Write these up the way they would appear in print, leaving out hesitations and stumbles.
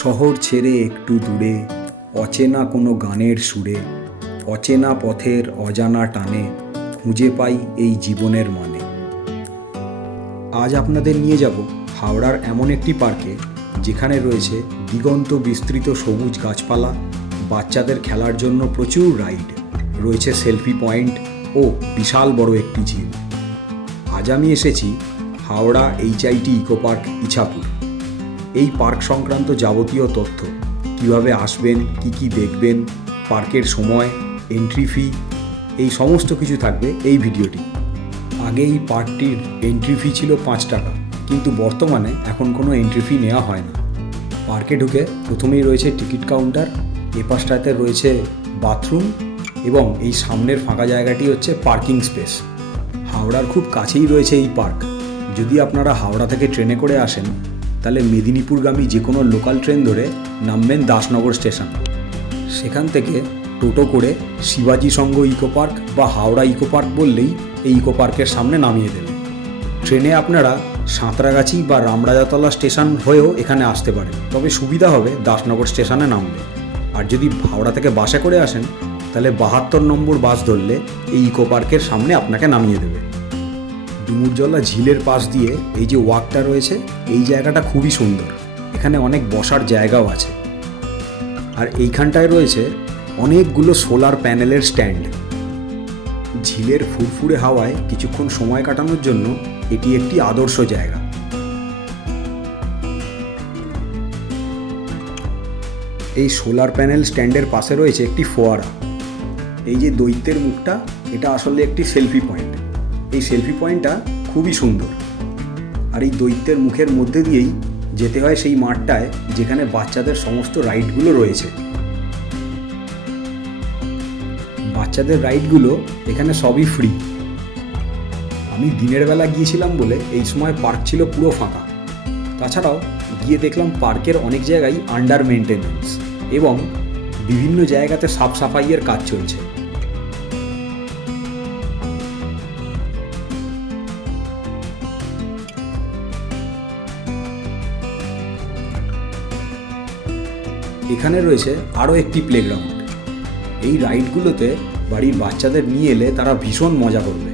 শহর ছেড়ে একটু দূরে, অচেনা কোনো গানের সুরে, অচেনা পথের অজানা টানে খুঁজে পাই এই জীবনের মানে। আজ আপনাদের নিয়ে যাব হাওড়ার এমন একটি পার্কে, যেখানে রয়েছে দিগন্ত বিস্তৃত সবুজ গাছপালা, বাচ্চাদের খেলার জন্য প্রচুর রাইড, রয়েছে সেলফি পয়েন্ট ও বিশাল বড় একটি ঝিল। আজ আমি এসেছি Howrah HIT eco park Ichhapur. এই পার্ক সংক্রান্ত যাবতীয় তথ্য, কিভাবে আসবেন, কি দেখবেন, পার্কের সময়, এন্ট্রি ফি, এই সমস্ত কিছু থাকবে এই ভিডিওটি। আগে এই পার্কটির এন্ট্রি ফি ছিল 5 টাকা, কিন্তু বর্তমানে এখন কোনো এন্ট্রি ফি নেওয়া হয় না। পার্কে ঢুকে প্রথমেই রয়েছে টিকিট কাউন্টার, এপাশটাতে রয়েছে বাথরুম এবং এই সামনের ফাঁকা জায়গাটি হচ্ছে পার্কিং স্পেস। হাওড়ার খুব কাছেই রয়েছে এই পার্ক। যদি আপনারা হাওড়া থেকে ট্রেনে করে আসেন, তাহলে মেদিনীপুরগামী যে কোনো লোকাল ট্রেন ধরে নামবেন দাসনগর স্টেশন। সেখান থেকে টোটো করে শিবাজি সংঘ ইকো পার্ক বা হাওড়া ইকো পার্ক বললেই এই ইকো পার্কের সামনে নামিয়ে দেবে। ট্রেনে আপনারা সাঁতরাগাছি বা রামরাজাতলা স্টেশন হয়েও এখানে আসতে পারেন, তবে সুবিধা হবে দাসনগর স্টেশনে নামবে। আর যদি হাওড়া থেকে বাসে করে আসেন, তাহলে 72 নম্বর বাস ধরলে এই ইকো পার্কের সামনে আপনাকে নামিয়ে দেবে। ডুমুরজলা ঝিলের পাশ দিয়ে এই যে ওয়াকটা রয়েছে, এই জায়গাটা খুবই সুন্দর। এখানে অনেক বসার জায়গাও আছে। আর এইখানটায় রয়েছে অনেকগুলো সোলার প্যানেলের স্ট্যান্ড। ঝিলের ফুরফুরে হাওয়ায় কিছুক্ষণ সময় কাটানোর জন্য এটি একটি আদর্শ জায়গা। এই সোলার প্যানেল স্ট্যান্ডের পাশে রয়েছে একটি ফোয়ারা। এই যে দৈত্যের মুখটা, এটা আসলে একটি সেলফি পয়েন্ট। এই সেলফি পয়েন্টটা খুবই সুন্দর। আর এই দৈত্যের মুখের মধ্যে দিয়েই যেতে হয় সেই মাঠটায়, যেখানে বাচ্চাদের সমস্ত রাইডগুলো রয়েছে। বাচ্চাদের রাইডগুলো এখানে সবই ফ্রি। আমি দিনের বেলা গিয়েছিলাম বলে এই সময় পার্ক ছিল পুরো ফাঁকা। তাছাড়াও গিয়ে দেখলাম পার্কের অনেক জায়গায় আন্ডার মেনটেন্যান্স এবং বিভিন্ন জায়গাতে সাফ সাফাইয়ের কাজ চলছে। এখানে রয়েছে আরও একটি প্লেগ্রাউন্ড। এই রাইডগুলোতে বাড়ির বাচ্চাদের নিয়ে এলে তারা ভীষণ মজা করবে।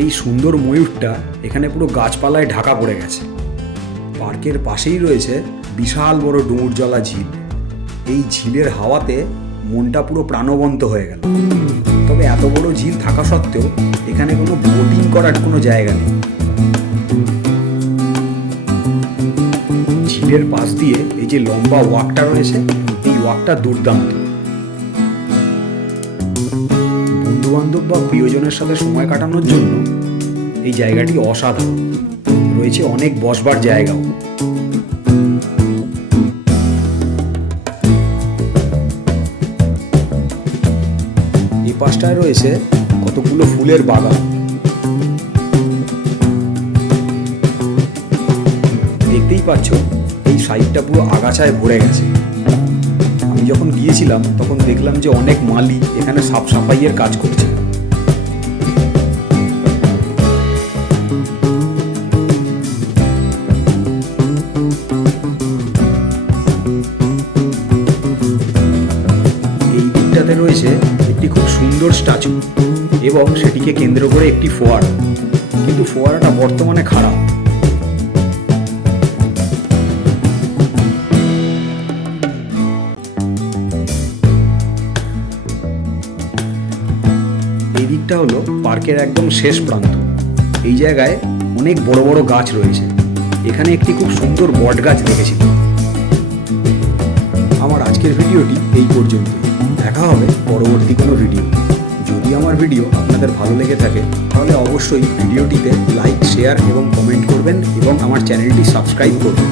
এই সুন্দর ময়ূরটা এখানে পুরো গাছপালায় ঢাকা পড়ে গেছে। পার্কের পাশেই রয়েছে বিশাল বড় ডুমুরজলা ঝিল। এই ঝিলের হাওয়াতে মনটা পুরো প্রাণবন্ত হয়ে গেল। তবে এত বড় ঝিল থাকা সত্ত্বেও এখানে কোনো বোটিং করার কোনো জায়গা নেই। ঝিলের পাশ দিয়ে এই যে লম্বা ওয়াকটা রয়েছে, এই ওয়াকটা দুর্দান্ত। বন্ধুবান্ধব বা প্রিয়জনের সাথে সময় কাটানোর জন্য এই জায়গাটি অসাধারণ। রয়েছে অনেক বসবার জায়গাও। এই পাশটায় রয়েছে কতগুলো ফুলের বাগান। দেখতেই পাচ্ছ এই সাইডটা পুরো আগাছায় ভরে গেছে। আমি যখন গিয়েছিলাম তখন দেখলাম যে অনেক মালি এখানে সাফ সাফাইয়ের কাজ করছে। এই দিকটাতে রয়েছে একটি খুব সুন্দর স্ট্যাচু এবং সেটিকে কেন্দ্র করে একটি ফোয়ারা, কিন্তু ফোয়ারাটা বর্তমানে খারাপ। এই দিকটা হলো পার্কের একদম শেষ প্রান্ত। এই জায়গায় অনেক বড় বড় গাছ রয়েছে। এখানে একটি খুব সুন্দর বট গাছ দেখেছিল। আমার আজকের ভিডিওটি এই পর্যন্ত। দেখা হবে পরবর্তী কোনো ভিডিও। যদি আমার ভিডিও আপনাদের ভালো লেগে থাকে, তাহলে অবশ্যই ভিডিওটিতে লাইক, শেয়ার এবং কমেন্ট করবেন এবং আমার চ্যানেলটি সাবস্ক্রাইব করবেন।